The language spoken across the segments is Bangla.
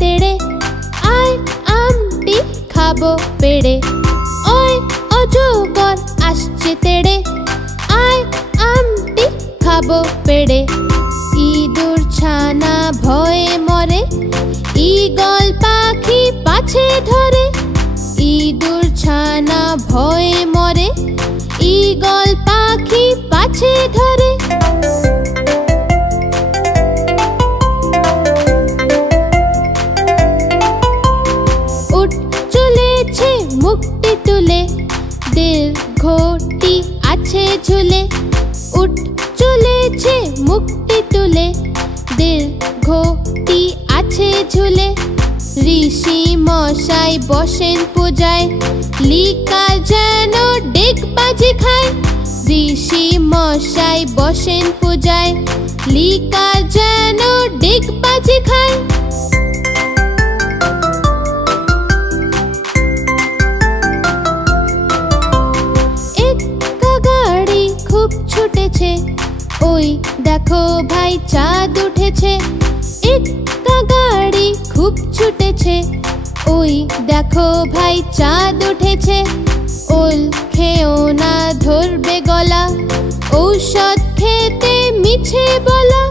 তেড়ে আয় আমটি খাবো পেড়ে। ওই অজগর আসছে তেড়ে আয় আমটি খাবো পেড়ে। ইঁদুর ছানা ভয়ে মরে ঈগল পাখি পাছে ধরে। ইঁদুর ছানা ভয়ে মরে ঈগল পাখি পাছে ধরে। মুখটি তুলে দীর্ঘটি আছে ঝুলে। উঠ চলেছে মুখটি তুলে দীর্ঘটি আছে ঝুলে। ঋষি মশাই বসেন পূজায় লিকার যেন ডেকবাজি খায়। ঋষি মশাই বসেন পূজায় লিকার যেন ডেকবাজি খায়। ছুটেছে ওই দেখো ভাই চাঁদ উঠেছে। একটা গাড়ি খুব ছুটেছে ওই দেখো ভাই চাঁদ উঠেছে। ওল খেও না ধরবে গলা ঔষধ খেতে মিছে বলা।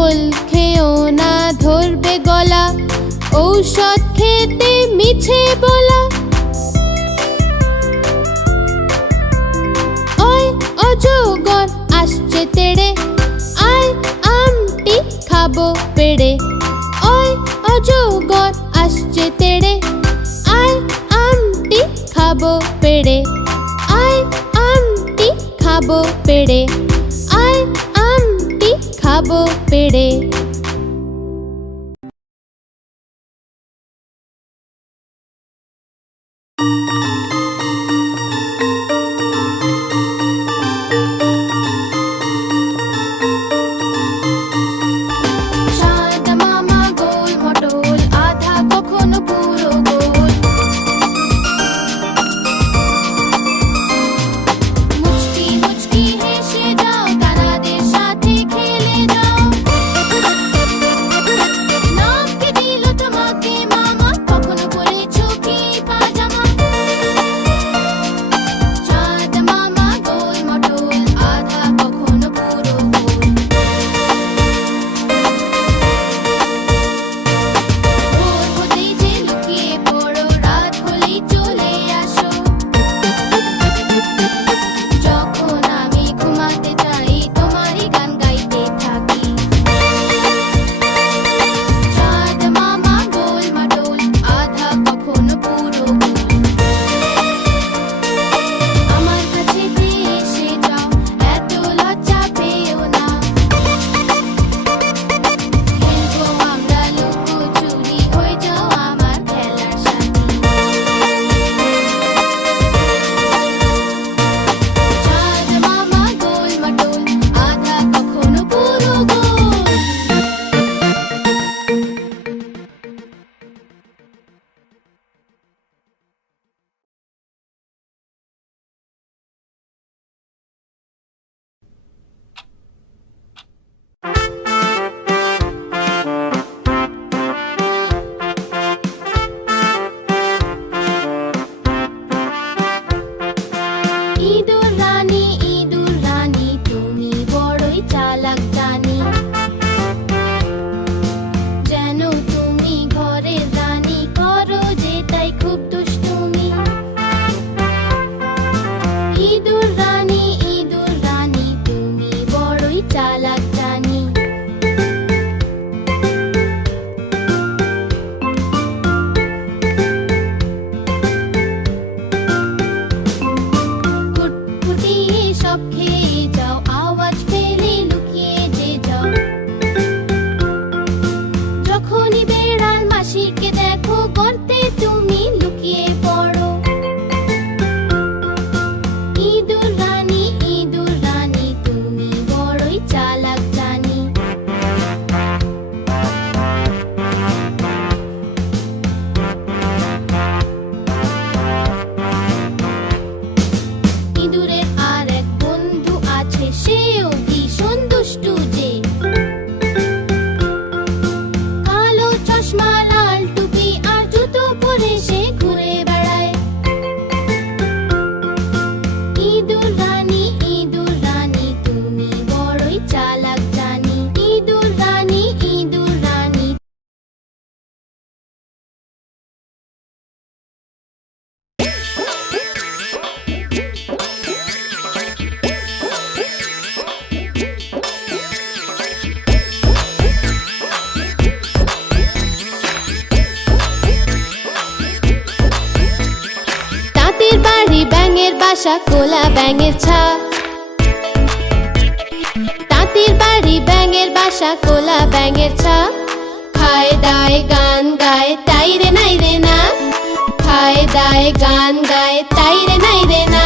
ওল খেও না ধরবে গলা ঔষধ খেতে মিছে বলা। অজগর আসছে তেড়ে আয় আমটি খাবো পেড়ে। ওই অজগর আসছে তেড়ে আয় আমটি খাবো পেড়ে। আয় আমটি খাবো পেড়ে। আয় আমটি খাবো পেড়ে। ব্যাঙের বাসা কোলা ব্যাঙের ছা। তাঁতির বাড়ি ব্যাঙের বাসা কোলা ব্যাঙের ছা। খায় দায় গান গায় তাই রে নাই রে না। খায় দায় গান গায় তাই রে নাই রে না।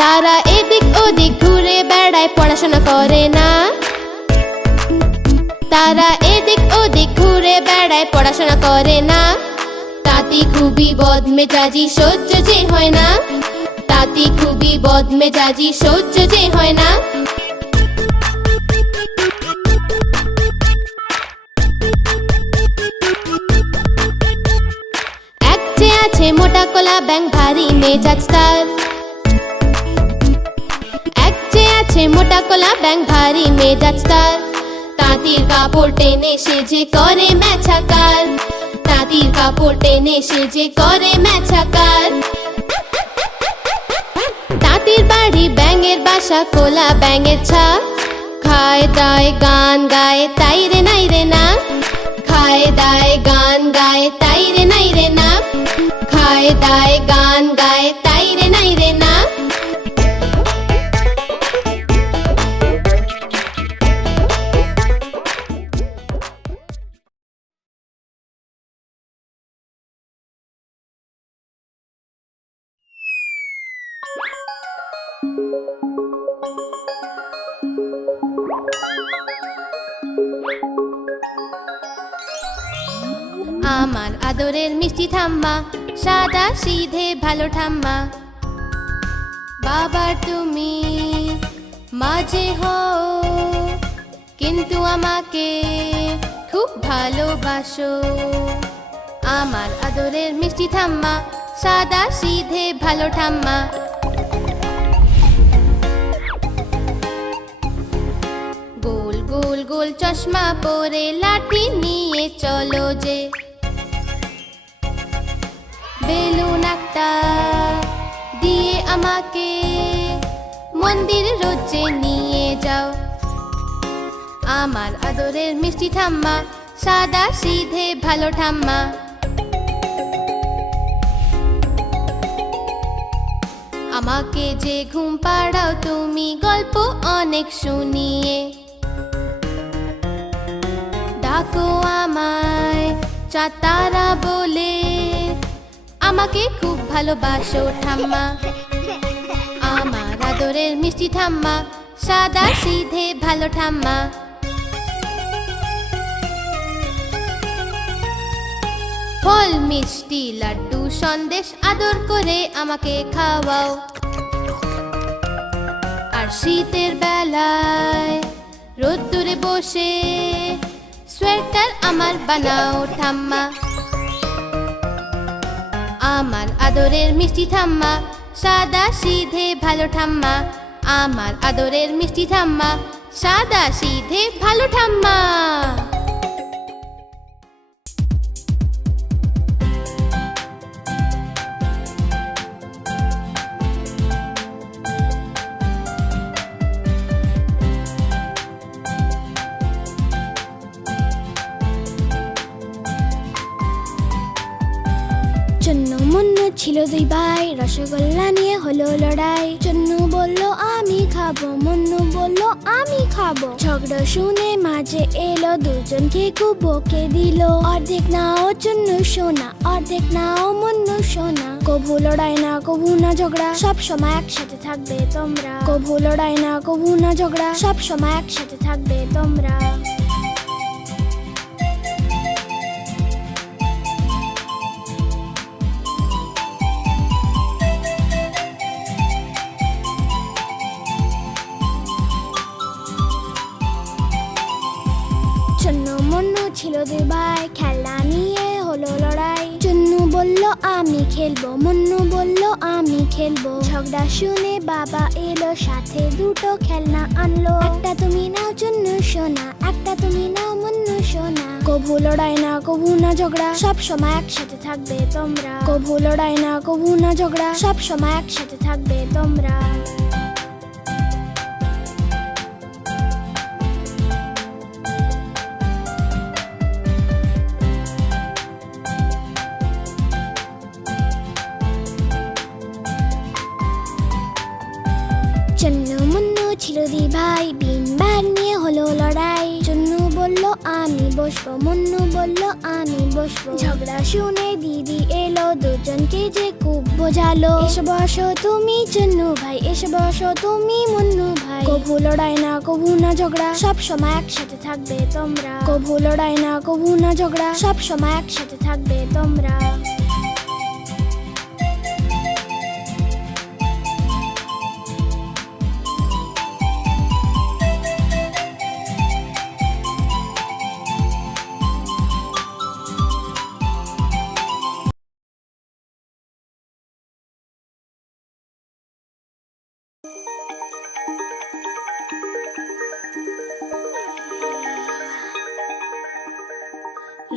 তারা এদিক ওদিক ঘুরে বেড়ায় পড়াশোনা করে না। তারা এদিক ওদিক ঘুরে বেড়ায় পড়াশোনা করে না। তাঁতি খুবই বদমেজাজি সহ্য যে হয় না। তাঁতি খুবই বদমেজাজি সহ্য যে হয় না। এক যে আছে মোটা কোলা ব্যাঙ ভারী মেজাজ তার। এক যে আছে মোটা কোলা ব্যাঙ ভারী মেজাজ তার। তাঁতির কাপড় টেনে সে যে করে মেছাকার। তাঁতির কাপড় টেনে সে যে করে মেছাকার। তাঁতির বাড়ি ব্যাঙের বাসা কোলা ব্যাঙের ছা। খায় দায় গান গায় তাই রে নাই রে না। খায় দায় গান গায় তাই রে নাই রে না। খায় দায় গান গায় তাই রে নাই রে না। আমার আদরের মিষ্টি ঠাম্মা সাদা সিধে ভালো ঠাম্মা। বাবার তুমি মাঝে হও কিন্তু আমাকে খুব ভালোবাসো। আমার আদরের মিষ্টি ঠাম্মা সাদা সিধে ভালো ঠাম্মা। গোল গোল গোল চশমা পরে লাঠি নিয়ে চলো যে। বেলুন একটা দিয়ে আমাকে মন্দির রোজে নিয়ে যাও। আমার আদরের মিষ্টি ঠাম্মা সাদা সিধে ভালো ঠাম্মা। আমাকে যে ঘুম পাড়াও তুমি গল্প অনেক শুনিয়ে। ডাকো আমায় চাঁদ তারা বলে আমাকে খুব ভালোবাসো ঠাম্মা। আমার আদরের মিষ্টি ঠাম্মা সাদা সিধে ভালো ঠাম্মা। ফল মিষ্টি লাড্ডু সন্দেশ আদর করে আমাকে খাওয়াও। আর শীতের বেলায় রোদ্দুরে বসে সোয়েটার আমার বানাও ঠাম্মা। আমার আদরের মিষ্টি ঠাম্মা সাদা সিধে ভালো ঠাম্মা। আমার আদরের মিষ্টি ঠাম্মা সাদা সিধে ভালো ঠাম্মা। চন্নু মুন্নু ছিল দুই ভাই, রসগোল্লা নিয়ে হলো লড়াই। চন্নু বলল আমি খাবো, মুন্নু বলল আমি খাবো। ঝগড়া শুনে মাঝে এলো, দুজনকে খুব বকে দিল। অর্ধেক নাও চন্নু সোনা, অর্ধেক নাও মুন্নু সোনা। কভু লড়াই না কভু না ঝগড়া, সব সময় একসাথে থাকবে তোমরা। কভু লড়াই না কভু না ঝগড়া, সব সময় একসাথে থাকবে তোমরা। চন্নু মুন্নু ছিল দুই ভাই, খেলনা নিয়ে হলো লড়াই। চন্নু বলল আমি খেলবো, মুন্নু বলল আমি খেলবো। ঝগড়া শুনে বাবা এলো, সাথে দুটো খেলনা আনলো। একটা তুমি নাও চন্নু সোনা, একটা তুমি নাও মুন্নু সোনা। কভু লড়াই না কভু না ঝগড়া, সব সময় একসাথে থাকবে তোমরা। কভু লড়াই না কভু না ঝগড়া, সব সময় একসাথে থাকবে তোমরা। দিদি ভাই বিন ব্যাগ নিয়ে হলো লড়াই। চুন্নু বলল আমি বসবো, মুন্নু বলল আমি বসবো। ঝগড়া শুনে দিদি এলো, দুজনকে যে খুব বোঝালো। এসে বসো তুমি চুন্নু ভাই, এসে বসো তুমি মুন্নু ভাই। কভু লড়াই না কভু না ঝগড়া, সব সময় একসাথে থাকবে তোমরা। কভু লড়াই না কভু না ঝগড়া, সব সময় একসাথে থাকবে তোমরা।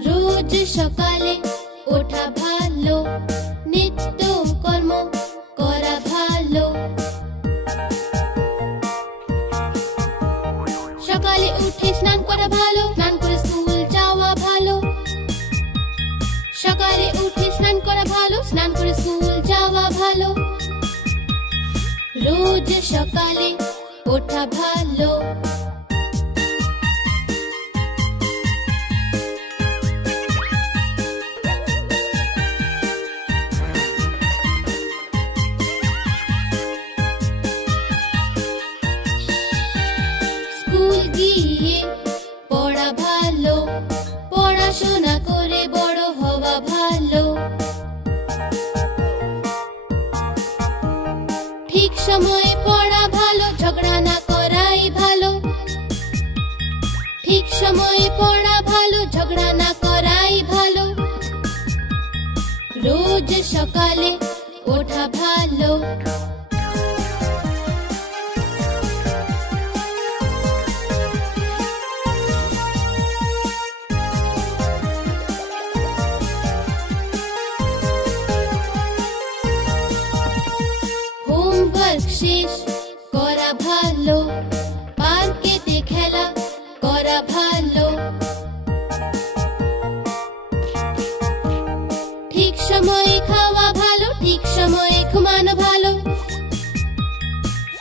রোজ সকালে ওঠা ভালো, নিত্য কর্ম করা ভালো। সকালে উঠে স্নান করা ভালো, স্নান করে স্কুল যাওয়া ভালো। সকালে উঠে স্নান করা ভালো, স্নান করে স্কুল যাওয়া ভালো। রোজ সকালে ওঠা ভালো। স্কুল গিয়ে পড়া ভালো, পড়াশোনা করে বড় হওয়া ভালো। ঠিক সময়ে পড়া ভালো, ঝগড়া না করাই ভালো। ঠিক সময়ে পড়া ভালো, ঝগড়া না করাই ভালো। রোজ সকালে ওঠা ভালো। হোমওয়ার্ক শেষ করা ভালো, পার্কেতে খেলা করা ভালো। ঠিক সময়ে খাওয়া ভালো, ঠিক সময়ে ঘুমানো ভালো।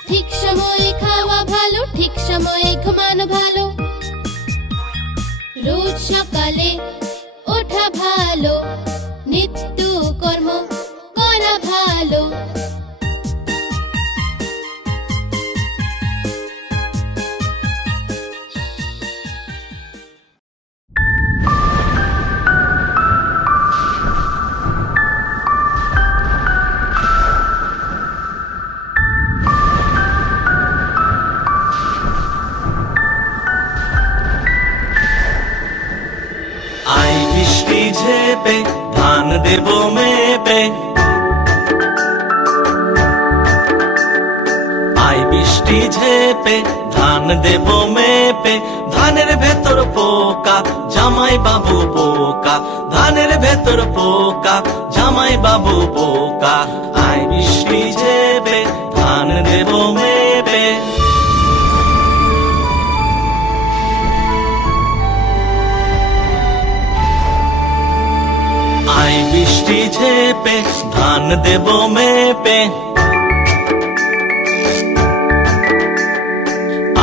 ঠিক সময়ে খাওয়া ভালো, ঠিক সময়ে ঘুমানো ভালো। রোজ সকালে ওঠা ভালো, নিত্য কর্ম করা ভালো। আই বৃষ্টি ঝেপে ধান দেব মেপে। আই বৃষ্টি ঝেপে ধান দেব মেপে। ধানের ভেতর পোকা জামাই বাবু পোকা, ধানের ভেতর পোকা জামাই বাবু পোকা। আই বৃষ্টি ঝেপে ধান দেব মেপে। আই বৃষ্টি ঝেপে ধান দেব মেপে।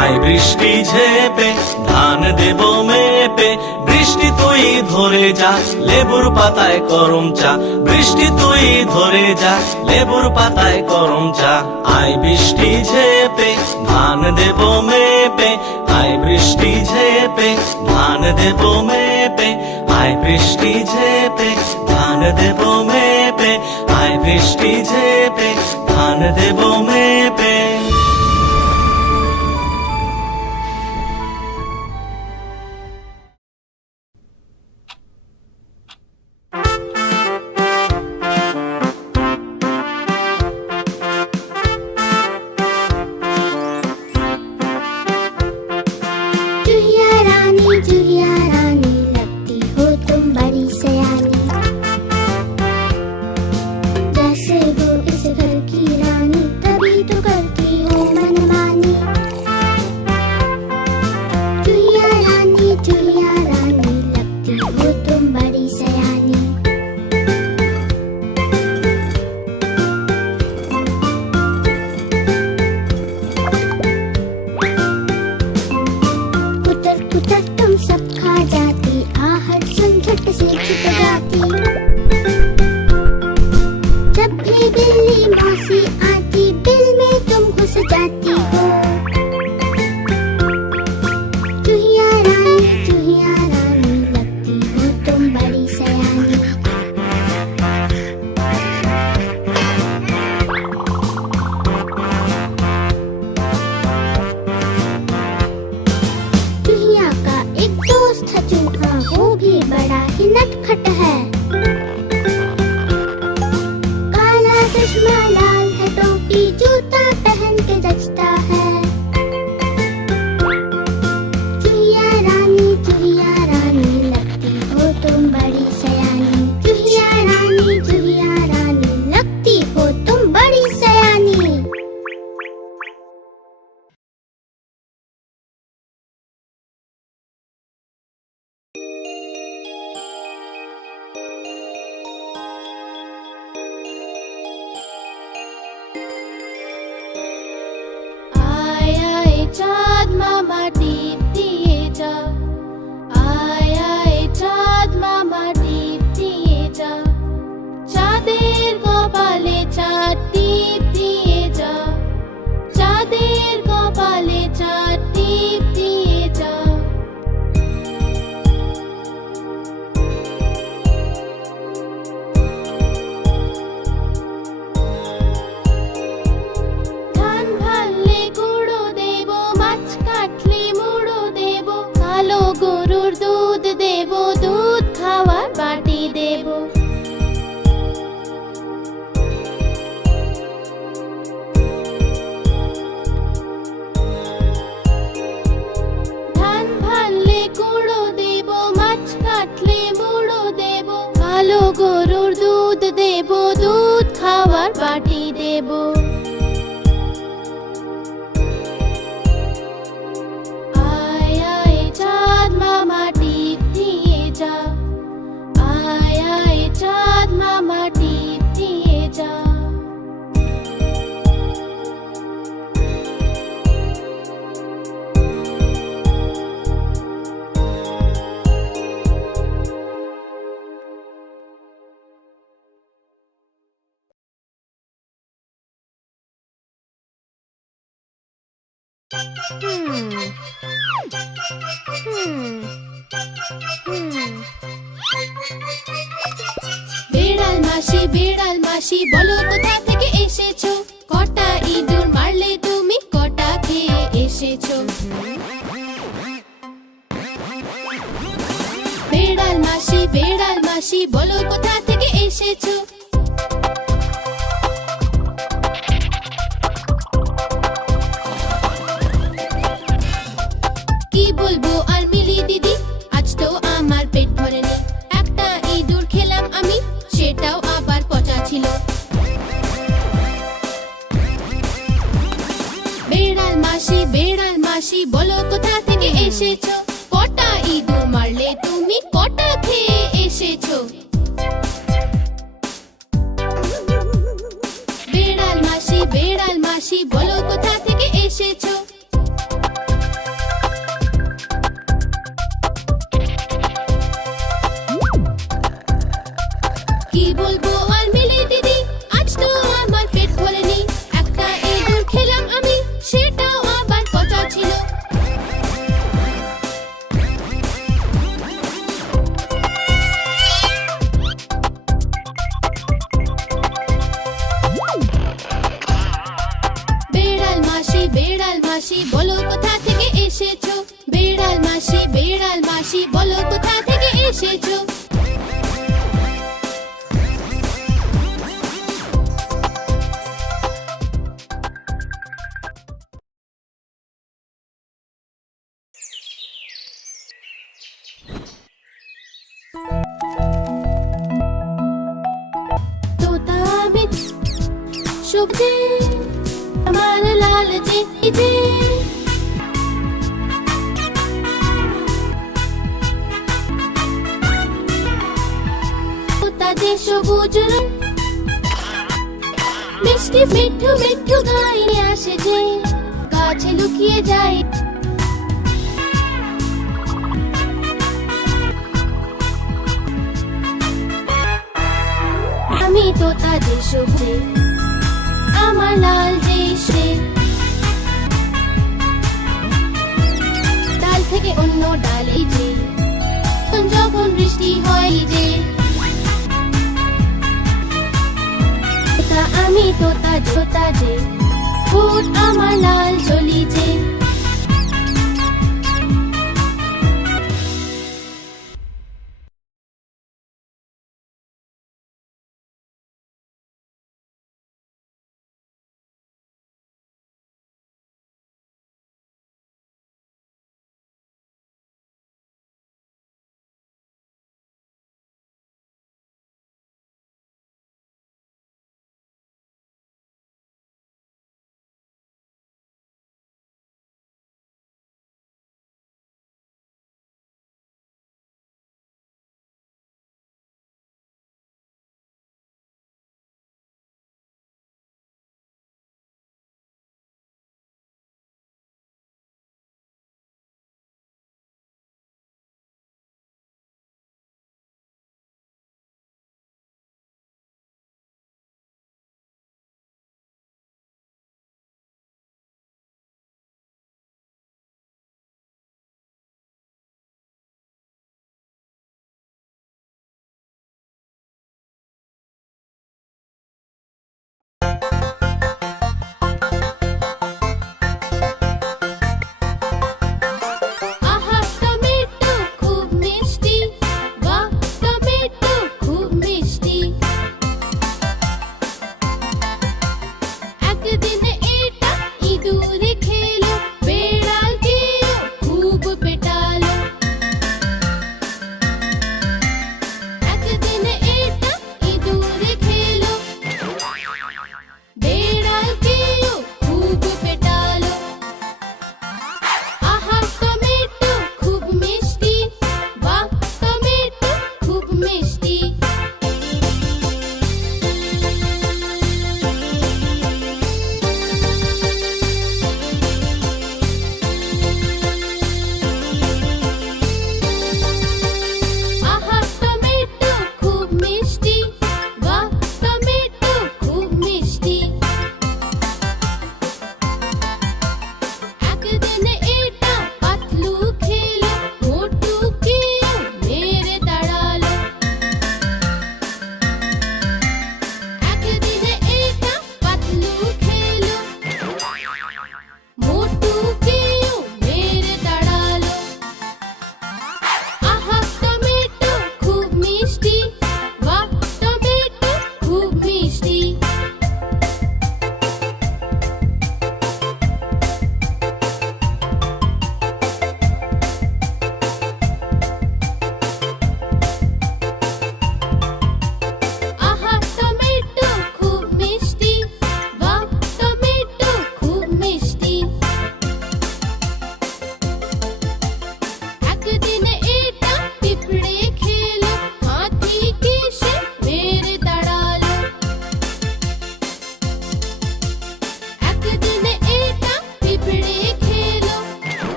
আই বৃষ্টি ঝেপে ধান দেব মেপে। বৃষ্টি তুই ধরে যা লেবুর পাতায় করম চা, বৃষ্টি তুই ধরে যা লেবুর পাতায় করম চা। আই বৃষ্টি ঝেপে ধান দেব মেপে। আই বৃষ্টি ঝেপে ধান দেব মেপে। আই বৃষ্টি ঝেপে ধান দেব মেপে। আই বৃষ্টি ঝেপে ধান দেব মেপে। चुहिया रानी लगती हो तुम बड़ी सयानी। जैसे हो इस घर की रानी, तभी तो करती हो मनमानी। चुहिया रानी लगती हो तुम बड़ी सयानी। कबूतर तुम सब खा जाती, आहट सुन झट से छुप जाती। जब भी बिल्ली मौसी आती, बिल में तुम घुस जाती हो। चूहिया रानी लगती हो तुम बड़ी सयानी। चूहिया का एक दोस्त है चूहा, वो भी बड़ा ही नटखट है। काला चश्मा लाल है टोपी, जूता पहन के जचता है। चूहिया रानी लगती हो तुम बड़ी सयानी। चूहिया रानी लगती हो तुम बड़ी सयानी। आय आय चाँद मामा टीप दिए जा, आय आय चाँद मामा टीप दिए जा। চাঁদের কপালে চাঁদ টিপ দিয়ে যা, চাঁদের কপালে চাঁদ টিপ দিয়ে যা। ধান ভাললে গুঁড়ো দেব, মাছ কাটলে মুড়ো দেব, কালো গরুর দুধ দেব, দুধ খাওয়ার বাটি দেব। ধান ভাললে গুঁড়ো দেব, মাছ কাটলে মুড়ো দেব, কালো গরুর দুধ দেব, দুধ খাওয়ার বাটি দেব। আয় আয় চাঁদ মামা টিপ দিয়ে যা, আয় আয় চাঁদ মামা টিপ দিয়ে যা। বিড়াল মাসি বলো কোথা থেকে এসেছো, কটা ইঁদুর মারলে তুমি, কটা খেয়ে এসেছো। বিড়াল মাসি বলো কোথা থেকে এসেছো। কি বলবো আর মিলি দিদি, আজ তো আমার পেট ভরেনি। একটা ইঁদুর খেলাম আমি, সেটাও আবার পচা ছিল। বিড়াল মাসি বলো কোথা থেকে এসেছো, কটা ইঁদুর মারলে তুমি, কটা খেয়ে এসেছো। বিড়াল মাসি বলো কোথা থেকে এসেছো। কি বলবো আর মিলি দিদি, আজ তো আমার পেট ভরেনি। একটা ইঁদুর খেলাম আমি, সেটাও আবার পচা ছিল। বিড়াল মাসি বলো কোথা থেকে এসেছো। বিড়াল মাসি বলো কোথা থেকে এসেছো। তোতা আমি সবজি আমার লাল চিঠি, তোতা যে সবুজ রং, মিষ্টি মিঠু মিঠু গায়ে আসে যে, গাছে লুকিয়ে যায়। তোতা যে সবুজে আমার লাল যে সে ডাল থেকে অন্য ডালে যে যখন বৃষ্টি হয় যে আমি তোতা জোতা যে ফুট আমার লাল চলি যে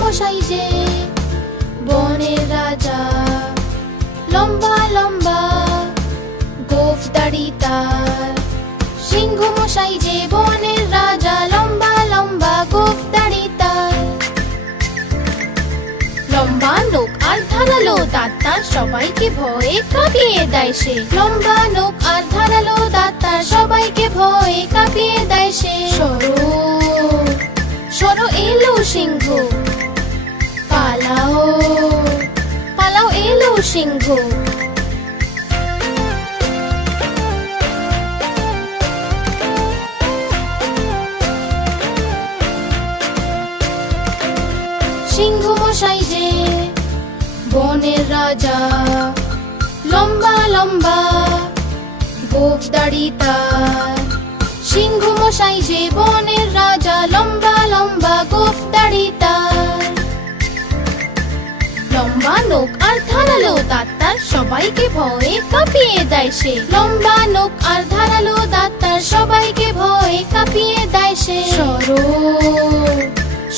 মশাই যে বনের রাজা, লম্বা লম্বা গোঁফ দাড়ি তার। সিংহ মশাই যে বনের রাজা, লম্বা লম্বা গোঁফ দাড়ি তার। লম্বা নখ আর ধারালো দাঁত তার, সবাইকে ভয়ে কাঁপিয়ে দেয় সে। লম্বা নখ আর ধারালো দাঁত তার, সবাইকে ভয়ে কাঁপিয়ে দেয় সে। সরো সরো এলো সিংহ, পালাও পালাও এলো সিংহ। সিংহ মশাই যে বনের রাজা, লম্বা লম্বা গোঁফ দাড়ি তার। সিংহ মশাই যে বনের রাজা, লম্বা লম্বা গোঁফ দাড়ি তার। লম্বা নখ আর ধারালো দাঁত তার, সবাইকে ভয়ে কাঁপিয়ে দেয় সে। লম্বা নখ আর ধারালো দাঁত তার, সবাইকে ভয়ে কাঁপিয়ে দেয় সে। সরো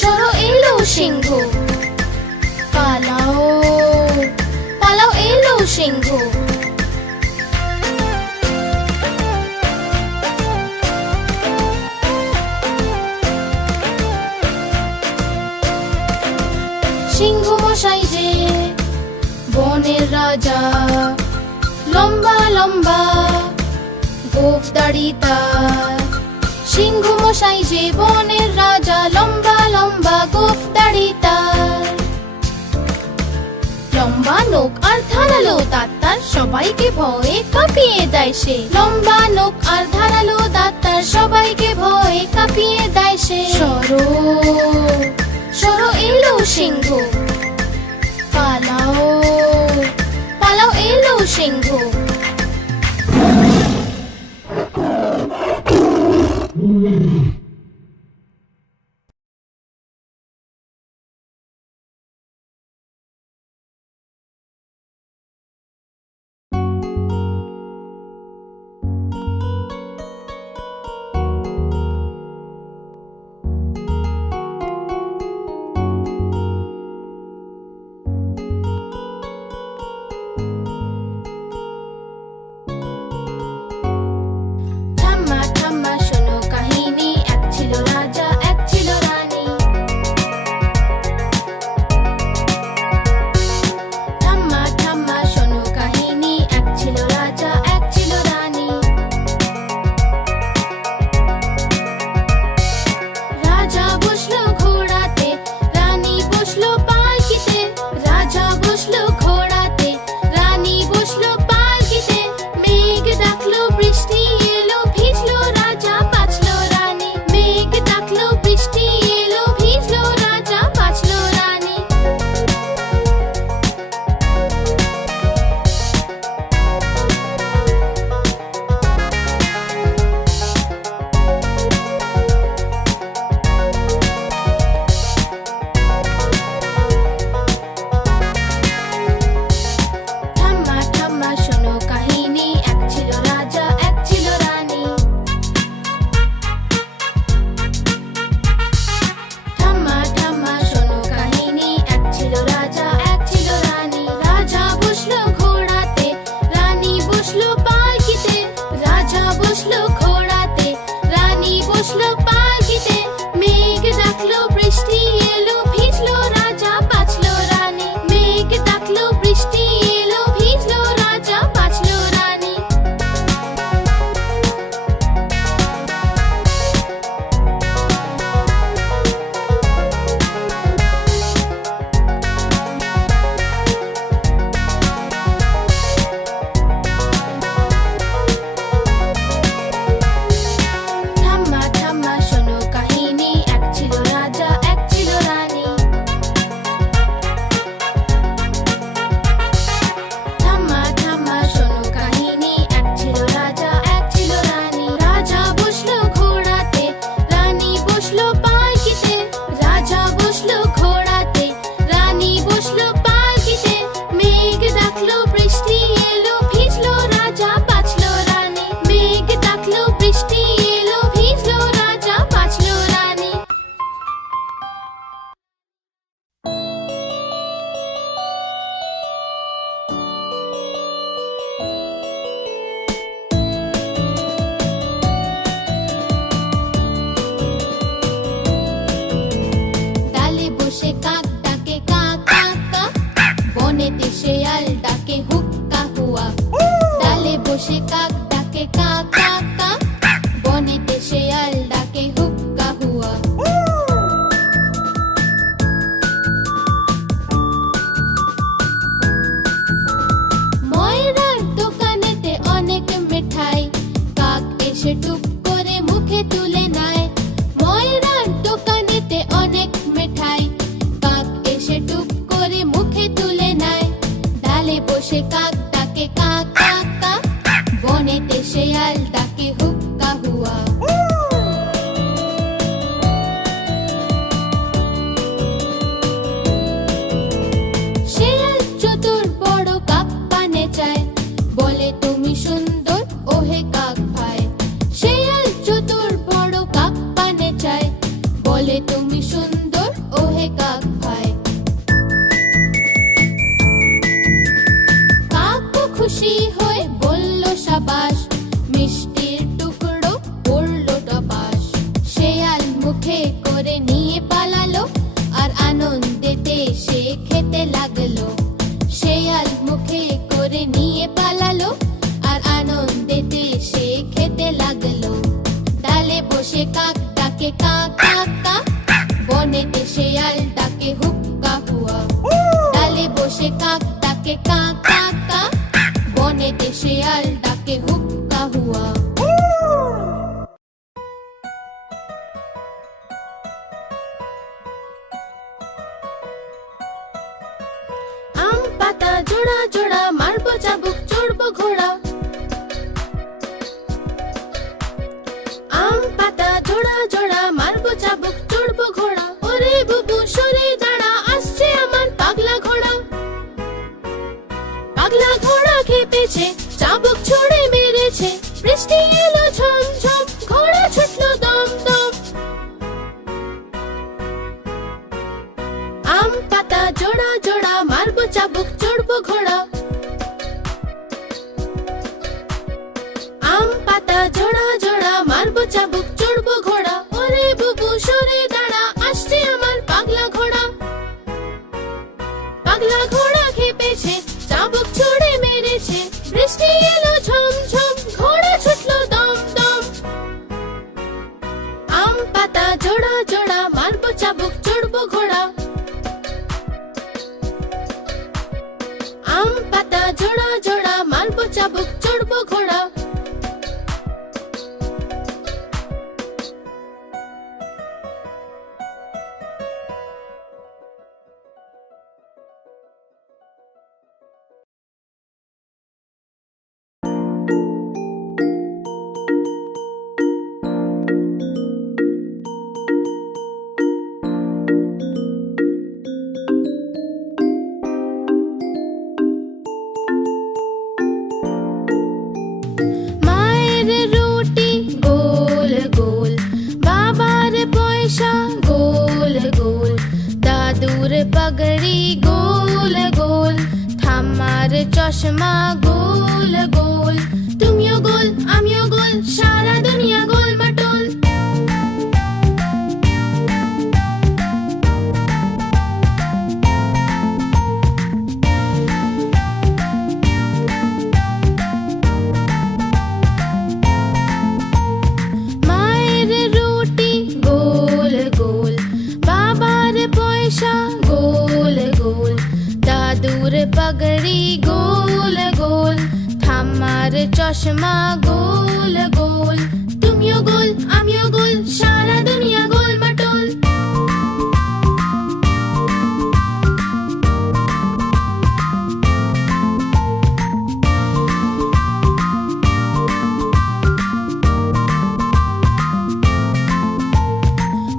সরো এলো সিংহ, পালাও পালাও এলো সিংহ। সিংহ মশাই যে বনের রাজা, লম্বা লম্বা গোঁফ দাড়ি তার। সিংহ মশাই যে বনের রাজা, লম্বা লম্বা গোঁফ দাড়ি তার। লম্বা নখ আর ধারালো দাঁত তার, সবাইকে ভয়ে কাঁপিয়ে দেয় সে। লম্বা নখ আর ধারালো দাঁত তার, সবাইকে ভয়ে কাঁপিয়ে দেয় সে। সরো সরো এলো সিংহ, পালাও পালাও এলো সিংহ। ঠাম্মা ঠাম্মা শোনো কাহিনী, এক ছিল রাজা এক ছিল রানী। ঠাম্মা ঠাম্মা শোনো কাহিনী, এক ছিল রাজা এক ছিল রানী। রাজা বসলো ঘোড়াতে, রানী বসলো পালকিতে। রাজা বসলো ঘোড়াতে, রানী বসলো পালকিতে। মেঘ ডাকলো বৃষ্টি এলো, ভিজলো রাজা বাঁচলো রানী। মেঘ ডাকলো বৃষ্টি এলো, ভিজলো রাজা বাঁচলো রানী। ঠাম্মা ঠাম্মা শোনো কাহিনী, এক ছিল রাজা এক ছিল রানী। ঠাম্মা ঠাম্মা শোনো কাহিনী, এক ছিল রাজা এক ছিল রানী। রাজা বসলো ঘোড়াতে, রানী বসলো পালকিতে। রাজা বসলো ঘোড়াতে, রানী বসলো পালকিতে। মেঘ ডাকলো বৃষ্টি এলো, ভিজলো রাজা বাঁচলো রানী। মেঘ ডাকলো বৃষ্টি এলো, ভিজলো রাজা বাঁচলো রানী। ঠাম্মা ঠাম্মা শোনো কাহিনী, এক ছিল রাজা এক ছিল রানী। ঠাম্মা ঠাম্মা শোনো কাহিনী, এক ছিল রাজা এক ছিল রানী। রাজা বসলো ঘোড়াতে, রানী বসলো পালকিতে। রাজা বসলো ঘোড়াতে, রানী বসলো পালকিতে। মেঘ ডাকলো বৃষ্টি এলো, ভিজলো রাজা বাঁচলো রানী। মেঘ ডাকলো বৃষ্টি এলো, ভিজলো রাজা বাঁচলো রানী। ডালে বসে কাক ডাকে কা কা কা, বনেতে শেয়াল ডাকে হুক্কা হুয়া। ডালে বসে কাক ডাকে কা কা কা, বনেতে শেয়াল ডাকে হুক্কা হুয়া। ময়রার দোকানেতে অনেক মিঠাই, কাক এসে টুক করে মুখে তুলে নেয়। ময়রার দোকানেতে অনেক মিঠাই, কাক এসে টুক করে মুখে তুলে নেয়। ডালে বসে কাক ডাকে কা কা কা, বনেতে শেয়াল চতুর বড় কাক পানে চায়, বলে তুমি সুন্দর ওহে কাক ভাই। শেয়াল চতুর বড় কাক পানে চায়, বলে তুমি সুন্দর ওহে কাক ভাই। কাকও খুশি হয়ে বলল সাবাস, মিষ্টির টুকরো পড়লো টপাস। শেয়াল মুখে করে নিয়ে পালালো, আর আনন্দেতে সে খেতে লাগলো। শেয়াল মুখে করে নিয়ে পালালো, আর আনন্দেতে সে খেতে লাগলো। ডালে বসে কাক ডাকে কা কা কা, বনেতে শেয়াল ডাকে হুক্কা হুয়া। ডালে বসে কাক ডাকে কা কা কা, বনেতে শেয়াল ডাকে হুক্কা হুয়া। আম পাতা জোড়া জোড়া, মারবো চাবুক চড়বো ঘোড়া। আম পাতা জোড়া জোড়া, মারবো চাবুক চড়বো ঘোড়া। ওরে বুবু সরে দাঁড়া, আসছে আমার পাগলা ঘোড়া। পাগলা ঘোড়া খেপেছে, চাবুক ছুঁড়ে মেরেছে। বৃষ্টি এলো ঝম ঝম, ঘোড়া ছুটলো দম দম। আম পাতা জোড়া জোড়া, মারবো চাবুক চড়বো ঘোড়া। আম পাতা জোড়া জোড়া, মারবো চাবুক চড়বো ঘোড়া। ওরে বুবু সরে দাঁড়া, আসছে আমার পাগলা ঘোড়া। পাগলা ঘোড়া খেপেছে, চাবুক ছুঁড়ে মেরেছে। বৃষ্টি এলো ঝম ঝম, ঘোড়া ছুটলো দম দম। আম পাতা জোড়া জোড়া, মারবো চাবুক চড়বো ঘোড়া। আম পাতা জোড়া জোড়া, মারবো চাবুক চড়বো ঘোড়া। মায়ের রুটি গোল গোল, বাবার পয়সা গোল গোল। দাদুর পাগড়ি গোল গোল, ঠাম্মার চশমা গোল গোল। তুমিও গোল আমিও গোল, সারা দুনিয়া গোল মাটোল। মায়ের রুটি গোল গোল, বাবার পয়সা গোল গোল। দাদুর পাগড়ি গোল গোল, ঠাম্মার চশমা গোল গোল। তুমিও গোল আমিও গোল, সারা দুনিয়া গোল মাটোল।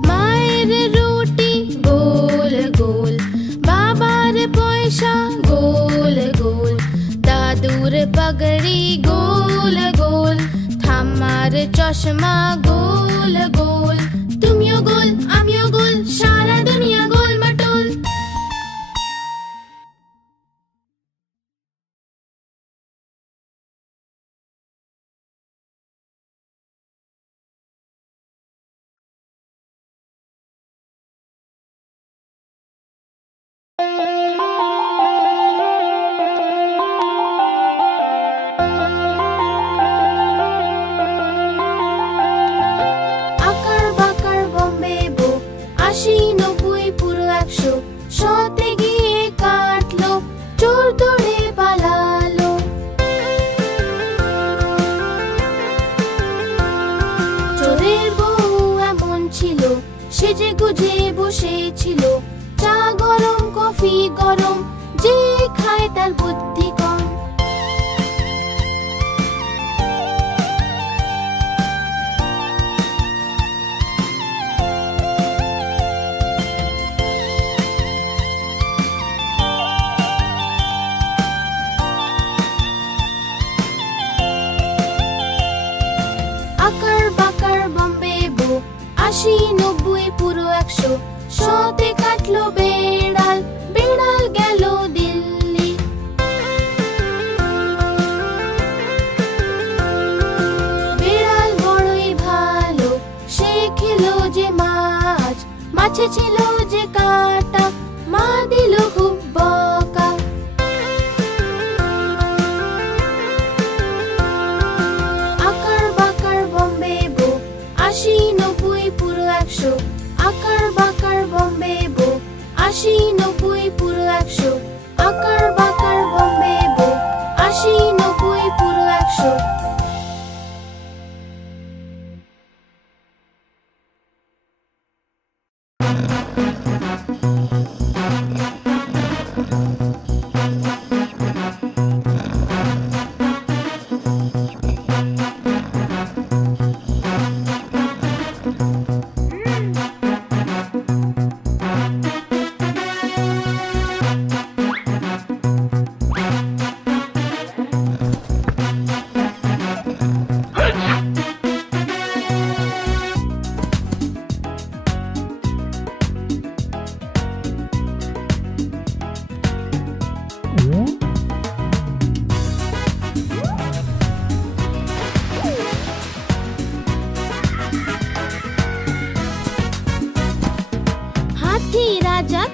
মায়ের রুটি গোল গোল, বাবার পয়সা গোল গোল। দাদুর পাগড়ি গোল গোল, ঠাম্মার চশমা গোল গোল। তুমিও গোল আমিও গোল, সারা দুনিয়া গোল মাটোল। আকার বাকার বম্বে বো, ৮০ ৯০ পুরো ১০০। শতে গিয়ে কাটলো, চোর দৌড়ে পালালো। চোরের বউ এমন ছিল, সেজে গুজে বসেছিল। চা গরম কফি গরম, যে খায় তার বুদ্ধি কম।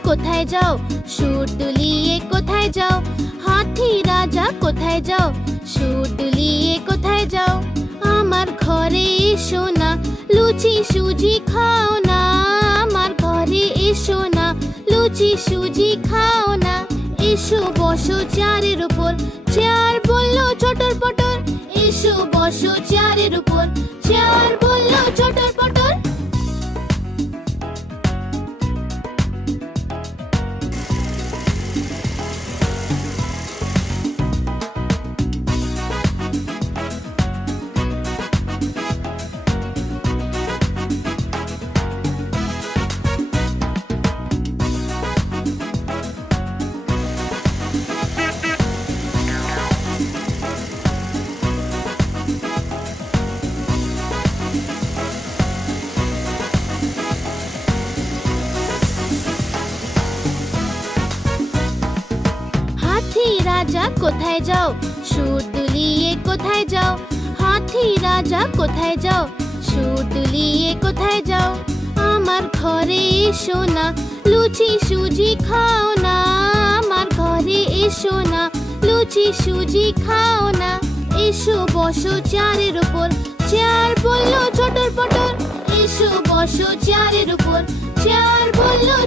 কোথায় যাও সুর দুলিয়ে কোথায় যাও হাতি রাজা কোথায় যাও সুর দুলিয়ে কোথায় যাও আমার ঘরে এসো না লুচি সুজি খাও না আমার ঘরে এসো না লুচি সুজি খাও না এসো বসো চেয়ারের উপর চেয়ার বললো চটর পটর এসো বসো চেয়ারের উপর চেয়ার বললো চটর পটর হাতি রাজা কোথায় যাও সুর দুলিয়ে কোথায় যাও হাতি রাজা কোথায় যাও সুর দুলিয়ে কোথায় যাও আমার ঘরে এসো না লুচি সুজি খাও না আমার ঘরে এসো না লুচি সুজি খাও না এসো বসো চেয়ারের উপর চেয়ার বললো চটর পটর এসো বসো চেয়ারের উপর চেয়ার বললো